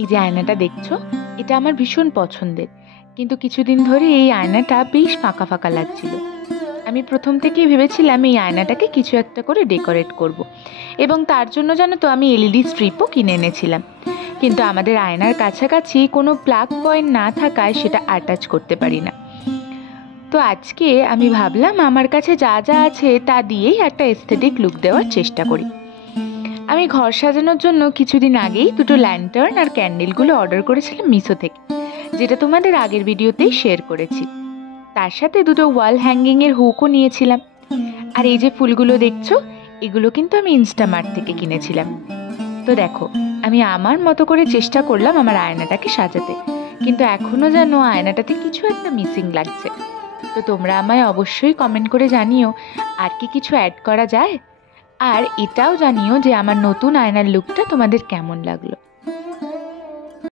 এই যে আয়নাটা দেখছো, এটা আমার ভীষণ পছন্দের, কিন্তু কিছুদিন ধরে এই আয়নাটা বেশ ফাঁকা ফাঁকা লাগছিল। আমি প্রথম থেকেই ভেবেছিলাম এই আয়নাটাকে কিছু একটা করে ডেকোরেট করব। এবং তার জন্য জানো তো আমি এলইডি স্ট্রিপও কিনে এনেছিলাম, কিন্তু আমাদের আয়নার কাছাকাছি কোনো প্লাগ পয়েন্ট না থাকায় সেটা অ্যাটাচ করতে পারি না। তো আজকে আমি ভাবলাম আমার কাছে যা যা আছে তা দিয়েই একটা এস্থেটিক লুক দেওয়ার চেষ্টা করি। আমি ঘর সাজানোর জন্য কিছুদিন আগেই দুটো ল্যান্টার্ন আর ক্যান্ডেলগুলো অর্ডার করেছিলাম মিশো থেকে, যেটা তোমাদের আগের ভিডিওতেই শেয়ার করেছি। তার সাথে দুটো ওয়াল হ্যাঙ্গিংয়ের হুকও নিয়েছিলাম। আর এই যে ফুলগুলো দেখছো, এগুলো কিন্তু আমি ইনস্টামার্ট থেকে কিনেছিলাম। তো দেখো, আমি আমার মতো করে চেষ্টা করলাম আমার আয়নাটাকে সাজাতে, কিন্তু এখনো যেন আয়নাটাতে কিছু একটা মিসিং লাগছে। তো তোমরা আমায় অবশ্যই কমেন্ট করে জানিও আর কি কিছু অ্যাড করা যায়। আর এটাও জানিও যে আমার নতুন আয়নার লুকটা তোমাদের কেমন লাগলো।